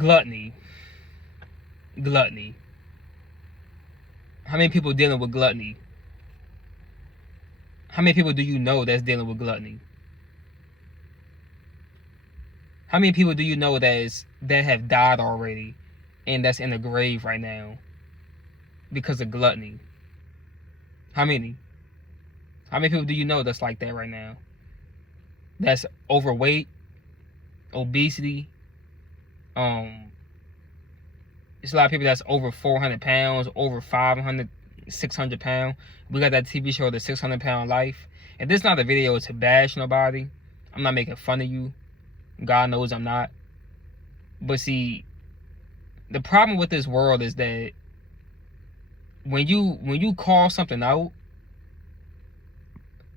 Gluttony. Gluttony. How many people dealing with gluttony? How many people do you know that's dealing with gluttony? How many people do you know that have died already and that's in the grave right now because of gluttony? How many? How many people do you know that's like that right now? That's overweight, obesity. It's a lot of people that's over 400 pounds, over 500, 600 pounds. We got that TV show, The 600-Pound Life. And this is not a video to bash nobody. I'm not making fun of you. God knows I'm not. But see, the problem with this world is that when you call something out,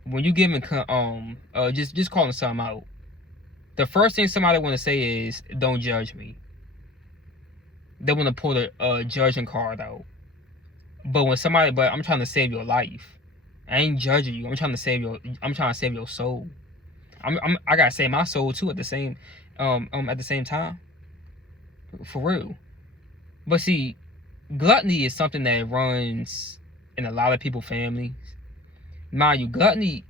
when you giving just calling something out, the first thing somebody want to say is, "Don't judge me." They want to pull the judging card out. But I'm trying to save your life. I ain't judging you. I'm trying to save your soul. I gotta save my soul too at the same time. For real. But see, gluttony is something that runs in a lot of people's families. Mind you, gluttony,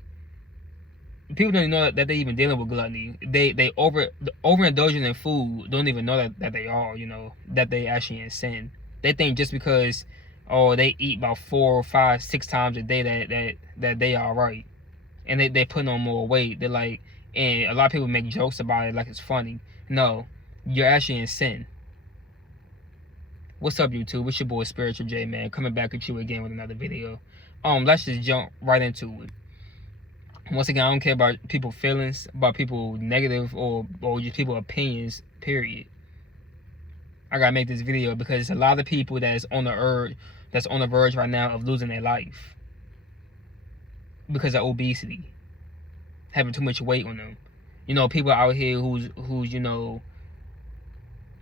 people don't even know that they even dealing with gluttony. They overindulging in food, don't even know that they are, that they actually in sin. They think just because they eat about 4, 5, 6 times a day that they are right. And they putting on more weight. They're like, and a lot of people make jokes about it like it's funny. No, you're actually in sin. What's up, YouTube? It's your boy Spiritual J, man, coming back at you again with another video. Let's just jump right into it. Once again, I don't care about people's feelings, about people negative or just people's opinions, period. I gotta make this video because a lot of people that's on the verge right now of losing their life because of obesity, having too much weight on them. People out here who's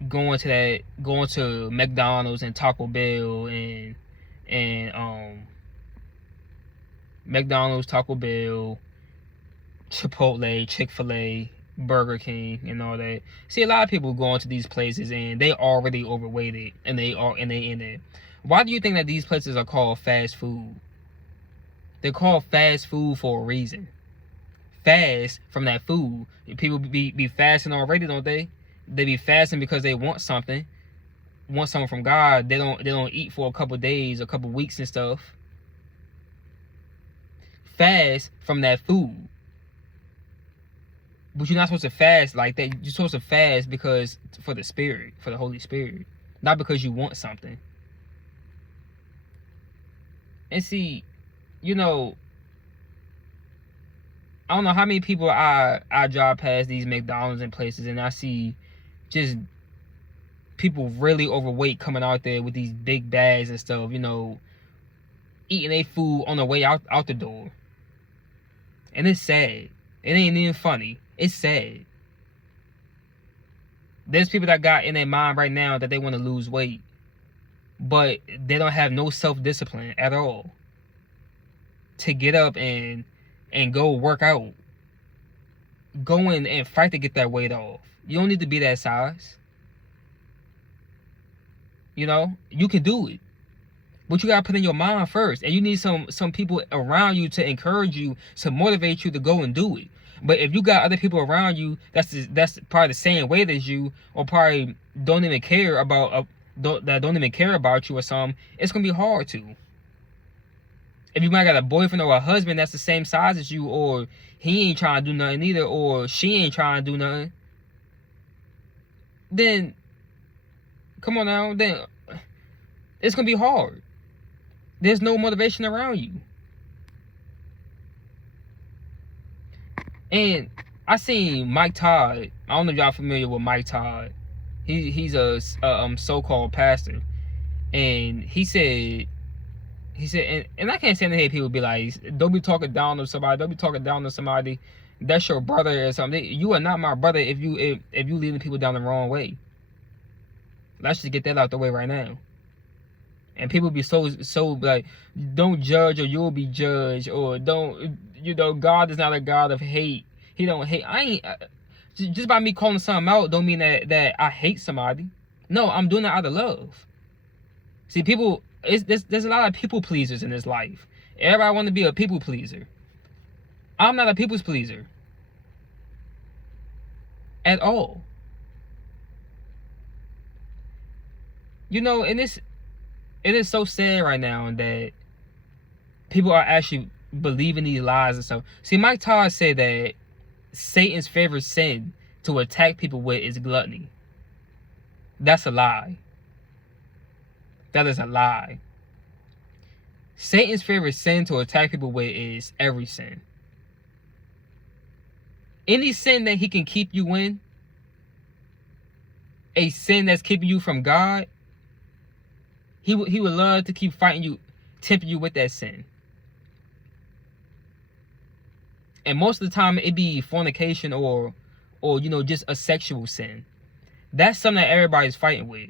going to McDonald's and Taco Bell and McDonald's, Taco Bell, Chipotle, Chick-fil-A, Burger King, and all that. See, a lot of people going to these places and they already overweighted and they in it. Why do you think that these places are called fast food? They're called fast food for a reason. Fast from that food. People be fasting already, don't they? They be fasting because they want something from God. They don't eat for a couple days, a couple weeks and stuff. Fast from that food. But you're not supposed to fast like that. You're supposed to fast because for the Spirit, for the Holy Spirit, not because you want something. And see, I don't know how many people I drive past these McDonald's and places, and I see just people really overweight coming out there with these big bags and stuff, eating their food on the way out the door. And it's sad. It ain't even funny. It's sad. There's people that got in their mind right now that they want to lose weight, but they don't have no self-discipline at all to get up and go work out. Go in and fight to get that weight off. You don't need to be that size. You can do it. But you gotta put in your mind first. And you need some people around you to encourage you, to motivate you to go and do it. But if you got other people around you that's probably the same weight as you, or probably don't even care about you or something, it's gonna be hard to. If you might got a boyfriend or a husband that's the same size as you, or he ain't trying to do nothing either, or she ain't trying to do nothing, then come on now, then it's gonna be hard. There's no motivation around you. And I seen Mike Todd. I don't know if y'all familiar with Mike Todd. He's a so-called pastor, and he said, and I can't stand to hear people be like, "Don't be talking down to somebody. Don't be talking down to somebody. That's your brother or something. You are not my brother if you leading people down the wrong way." Let's just get that out the way right now. And people be so like, "Don't judge or you'll be judged," or don't, God is not a God of hate. He don't hate. Just by me calling something out don't mean that I hate somebody. No, I'm doing it out of love. See, people, there's a lot of people pleasers in this life. Everybody want to be a people pleaser. I'm not a people's pleaser at all. You know, and it is so sad right now that people are actually believing these lies and stuff. See, Mike Todd said that Satan's favorite sin to attack people with is gluttony. That's a lie. That is a lie. Satan's favorite sin to attack people with is every sin. Any sin that he can keep you in, a sin that's keeping you from God, he would love to keep fighting you, tempting you with that sin. And most of the time, it be fornication or you know, just a sexual sin. That's something that everybody's fighting with,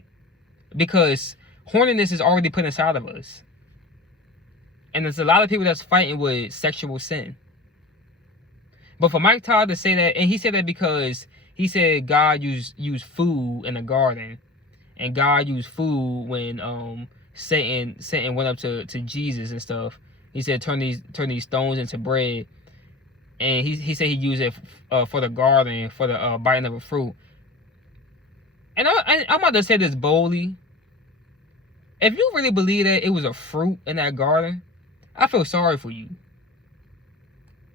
because horniness is already put inside of us. And there's a lot of people that's fighting with sexual sin. But for Mike Todd to say that, and he said that because he said God used food in the garden, and God used food when Satan went up to Jesus and stuff. He said turn these stones into bread, and he said he used it for the garden, for the biting of a fruit. And I'm about to say this boldly. If you really believe that it was a fruit in that garden, I feel sorry for you.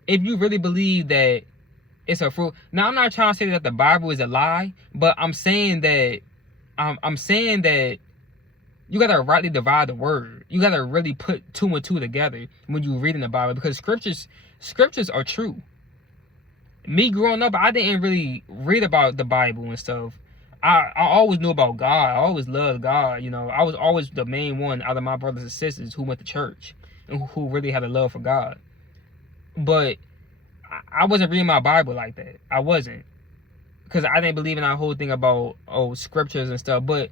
If you really believe that it's a fruit. Now, I'm not trying to say that the Bible is a lie, but I'm saying that I'm saying that you gotta rightly divide the word. You gotta really put two and two together when you read in the Bible, because scriptures are true. Me growing up, I didn't really read about the Bible and stuff. I always knew about God. I always loved God. You know, I was always the main one out of my brothers and sisters who went to church and who really had a love for God. But I wasn't reading my Bible like that. I wasn't, because I didn't believe in that whole thing about scriptures and stuff. But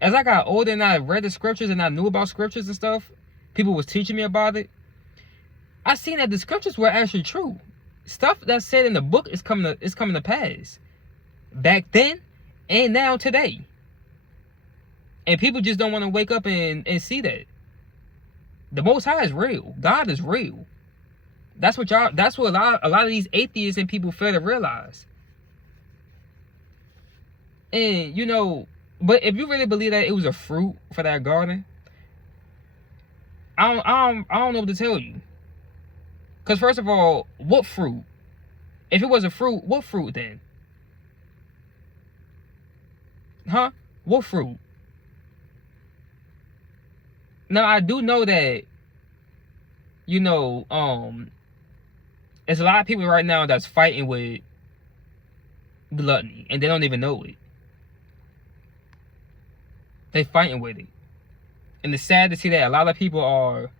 as I got older and I read the scriptures and I knew about scriptures and stuff, people was teaching me about it. I seen that the scriptures were actually true. Stuff that's said in the book is coming to pass. Back then and now today. And people just don't want to wake up and see that. The Most High is real. God is real. That's what a lot of these atheists and people fail to realize. And you know, but if you really believe that it was a fruit for that garden, I don't know what to tell you. Because first of all, what fruit? If it was a fruit, what fruit then? Huh? What fruit? Now, I do know that, you know, there's a lot of people right now that's fighting with gluttony, and they don't even know it. They fighting with it. And it's sad to see that a lot of people are,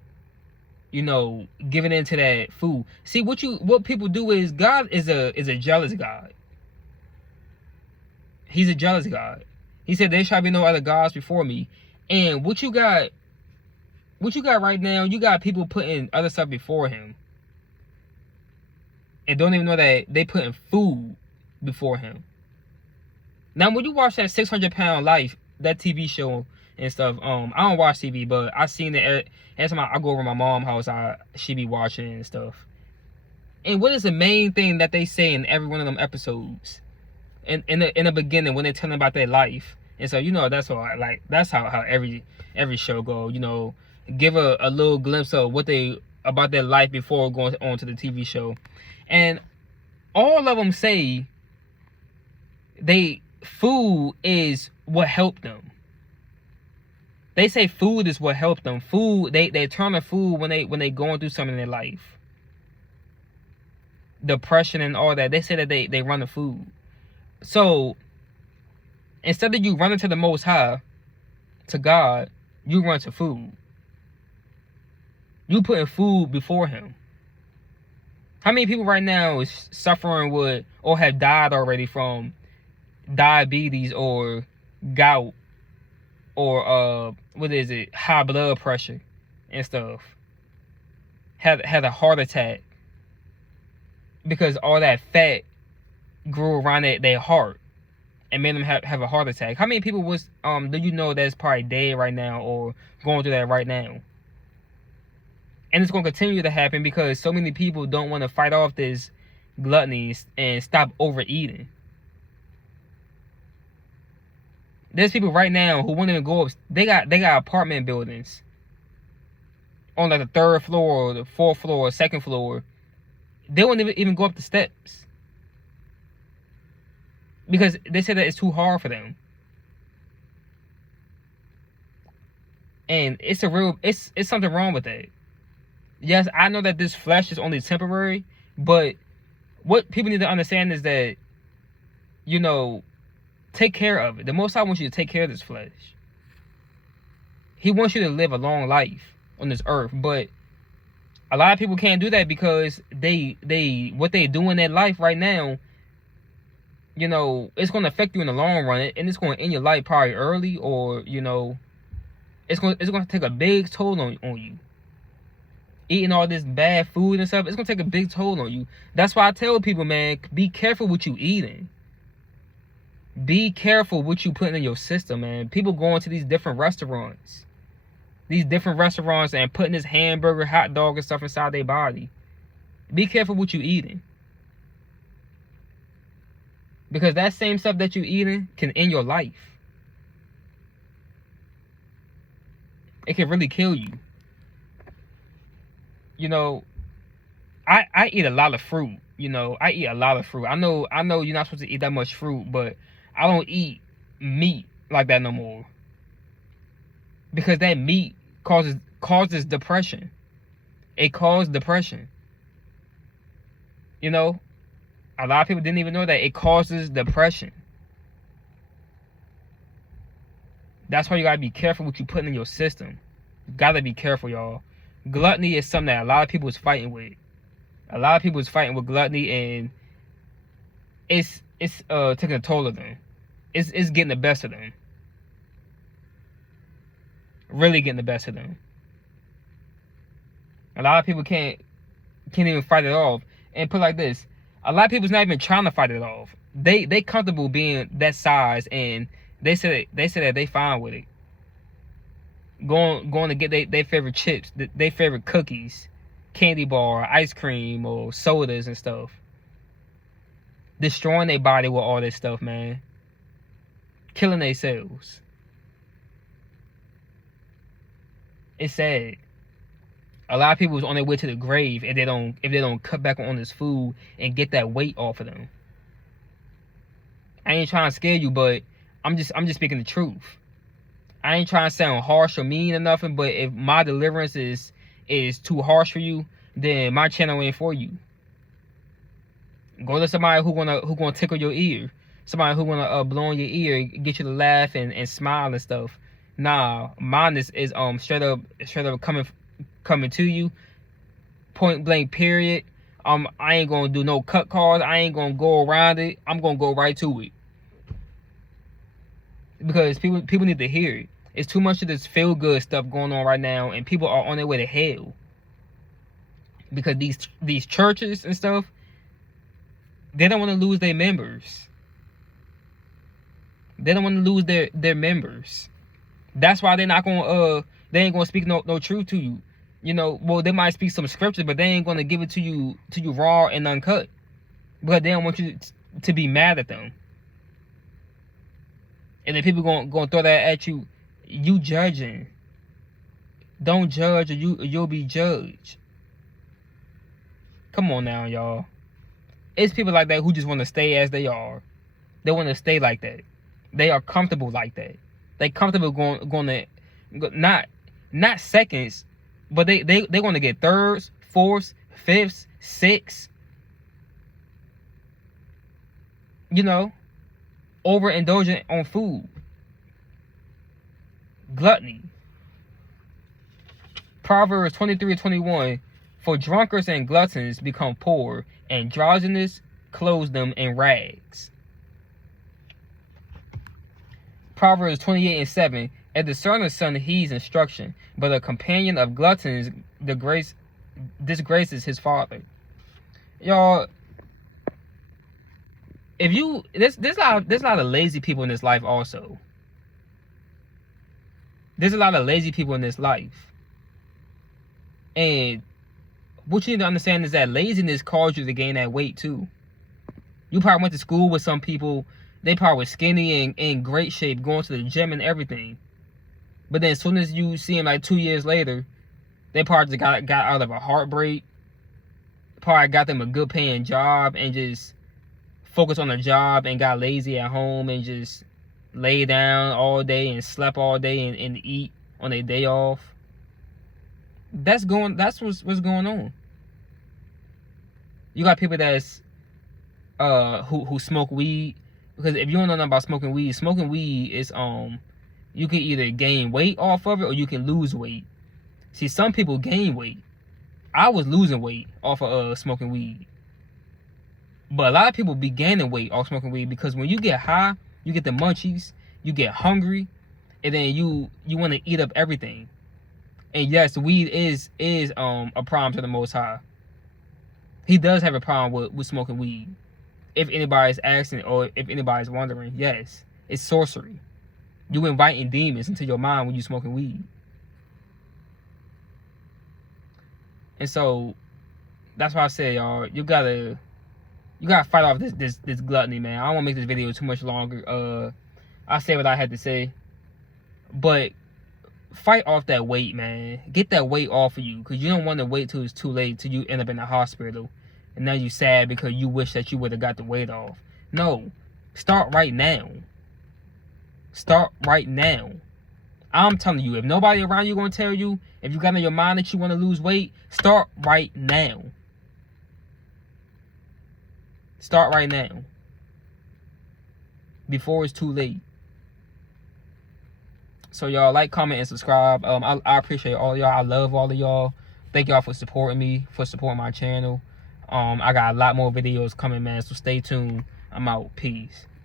you know, giving into that food. See, what people do is, God is a jealous God. He's a jealous God. He said, there shall be no other gods before me. And what you got right now, you got people putting other stuff before him. And don't even know that they putting food before him. Now, when you watch that 600 Pound Life, that TV show and stuff, I don't watch TV, but I seen it every time I go over to my mom's house, she be watching and stuff. And what is the main thing that they say in every one of them episodes? In the beginning, when they're telling about their life. And so, you know, that's how every show go, you know, give a little glimpse of about their life before going on to the TV show. And all of them say food is what helped them. They say food is what helped them. Food, they turn to food when they going through something in their life. Depression and all that. They say that they run to food. So instead of you running to the Most High, to God, you run to food. You putting food before him. How many people right now is suffering with or have died already from diabetes or gout or high blood pressure and stuff? Had a heart attack because all that fat grew around their heart. and made them have a heart attack. How many people do you know that's probably dead right now or going through that right now? And it's going to continue to happen because so many people don't want to fight off this gluttony and stop overeating. There's people right now who won't even go up. They got apartment buildings on like the 3rd floor or the 4th floor or 2nd floor. They won't even go up the steps because they say that it's too hard for them. And it's something wrong with that. Yes, I know that this flesh is only temporary, but what people need to understand is that, take care of it. The Most High wants you to take care of this flesh. He wants you to live a long life on this earth, but a lot of people can't do that because what they do in their life right now, it's going to affect you in the long run, and it's going to end your life probably early, or it's going to take a big toll on you. Eating all this bad food and stuff, it's going to take a big toll on you. That's why I tell people, man, be careful what you eating. Be careful what you putting in your system, man. People going to these different restaurants. And putting this hamburger, hot dog and stuff inside their body. Be careful what you eating. Because that same stuff that you eating can end your life. It can really kill you. I eat a lot of fruit. I eat a lot of fruit. I know you're not supposed to eat that much fruit, but I don't eat meat like that no more. Because that meat causes depression. It caused depression. A lot of people didn't even know that it causes depression. That's why you gotta be careful what you put in your system. You gotta be careful, y'all. Gluttony is something that a lot of people is fighting with. A lot of people is fighting with gluttony, and it's taking a toll of them. It's getting the best of them. Really getting the best of them. A lot of people can't even fight it off. And put it like this, a lot of people's not even trying to fight it off. They comfortable being that size, and they say that they fine with it. Going to get their favorite chips, their favorite cookies, candy bar, ice cream, or sodas and stuff. Destroying their body with all this stuff, man. Killing themselves. It's sad. A lot of people is on their way to the grave if they don't cut back on this food and get that weight off of them. I ain't trying to scare you, but I'm just speaking the truth. I ain't trying to sound harsh or mean or nothing, but if my deliverance is too harsh for you, then my channel ain't for you. Go to somebody who gonna tickle your ear, somebody who gonna blow in your ear, get you to laugh and smile and stuff. Nah, mine is straight up coming to you, point blank, period. I ain't gonna do no cut calls. I ain't gonna go around it. I'm gonna go right to it. Because people need to hear it. It's too much of this feel good stuff going on right now, and people are on their way to hell. Because these churches and stuff, they don't want to lose their members. They don't want to lose their members. That's why they're not gonna they ain't gonna speak no truth to you. Well, they might speak some scripture, but they ain't gonna give it to you raw and uncut. Because they don't want you to be mad at them. And then people gonna throw that at you. You judging. Don't judge, or you'll be judged. Come on now, y'all. It's people like that who just want to stay as they are. They want to stay like that. They are comfortable like that. They comfortable going to not seconds, but they going to get thirds, fourths, fifths, sixths. Overindulgent on food. Gluttony. Proverbs 23:21. For drunkards and gluttons become poor, and drowsiness clothes them in rags. Proverbs 28:7. A discerning son heeds instruction, but a companion of gluttons disgraces his father. Y'all, if you there's a lot of lazy people in this life also. There's a lot of lazy people in this life. And what you need to understand is that laziness caused you to gain that weight too. You probably went to school with some people, they probably were skinny and in great shape, going to the gym and everything. But then as soon as you see them like 2 years later, they probably just got out of a heartbreak, probably got them a good paying job and just focused on the job and got lazy at home and just lay down all day and slept all day and eat on their day off. That's what's going on. You got people that's who smoke weed, because if you don't know nothing about smoking weed is you can either gain weight off of it or you can lose weight. See, some people gain weight. I was losing weight off of smoking weed. But a lot of people be gaining weight off smoking weed, because when you get high, you get the munchies, you get hungry, and then you want to eat up everything. And yes, weed is a problem to the Most High. He does have a problem with smoking weed. If anybody's asking or if anybody's wondering, yes, it's sorcery. You inviting demons into your mind when you smoking weed. And so that's why I say, y'all, you gotta fight off this gluttony, man. I don't want to make this video too much longer. I say what I had to say, but fight off that weight, man. Get that weight off of you, because you don't want to wait till it's too late, till you end up in the hospital and now you sad because you wish that you would have got the weight off. No, start right now. Start right now. I'm telling you, if nobody around you gonna tell you, if you got in your mind that you want to lose weight, start right now. Start right now, before it's too late. So y'all, like, comment, and subscribe. I appreciate all of y'all. I love all of y'all. Thank y'all for supporting me, for supporting my channel. I got a lot more videos coming, man, so stay tuned. I'm out. Peace.